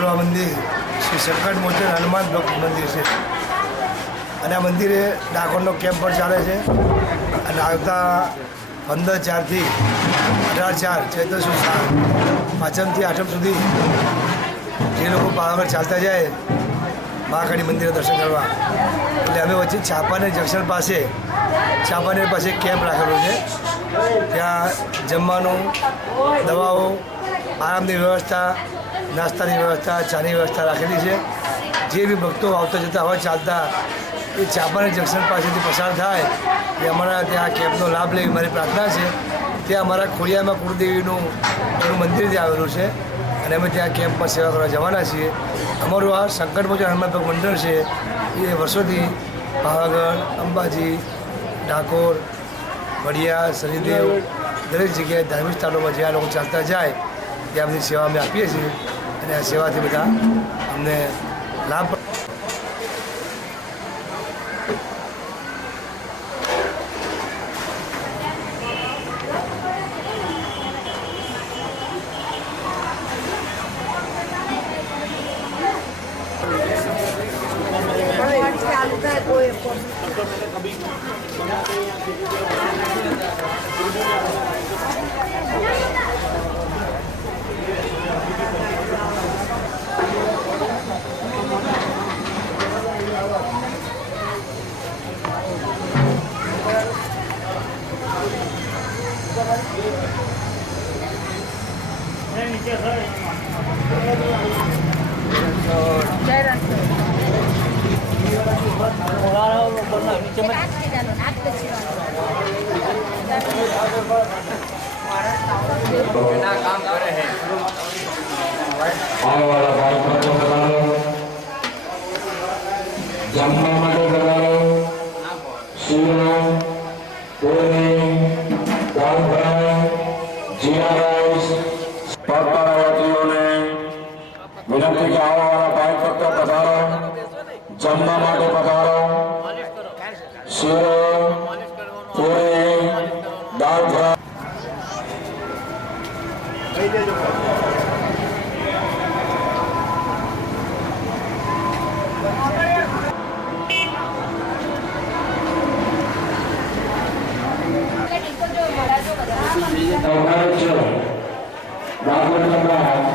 આપણું આ મંદિર શ્રી સંકટ મોચન હનુમાન ભક્ત મંદિર છે અને આ મંદિરે ડાકોરનો કેમ્પ પણ ચાલે છે અને આવતા 15/4 થી 18/4 ચૈત્ર સુદ પાંચમથી આઠમ સુધી જે લોકો પાવાગઢ ચાલતા જાય મહાકાળી મંદિરે દર્શન કરવા એટલે અમે વચ્ચે છાપાનેર જંકશન પાસે કેમ્પ રાખેલો છે। ત્યાં જમવાનું, દવાઓ, આરામની વ્યવસ્થા, નાસ્તાની વ્યવસ્થા, ચાની વ્યવસ્થા રાખેલી છે। જે બી ભક્તો આવતા જતા હોય ચાલતા એ છાપાનેર જંકશન પાસેથી પસાર થાય એ અમારા ત્યાં કેમ્પનો લાભ લે મારી પ્રાર્થના છે। ત્યાં અમારા ખોડિયારમાં કુળદેવીનું મંદિર ત્યાં આવેલું છે અને અમે ત્યાં કેમ્પમાં સેવા કરવા જવાના છીએ। અમારું આ સંકટ મોચન હનુમાન ભક્ત મંડળ છે એ વર્ષોથી પાવાગઢ, અંબાજી, ડાકોર, વડિયા, શનિદેવ દરેક જગ્યાએ ધાર્મિક સ્થાનોમાં જ્યાં લોકો ચાલતા જાય ત્યાં બધી સેવા અમે આપીએ છીએ અને આ સેવાથી બધા અમને લાભ काम करे हैं आने वाला बाइक पर लगाओ, जम्मा माटे लगाओ, शीरो, पूरी, दाल फ्राई, जीरा राइस, यात्रियों ने विनती की आने वाला बाइक पर पधारो, जम्मा माटे पधारो, शीरो, पूरी, दाल फ्राई। Chalo,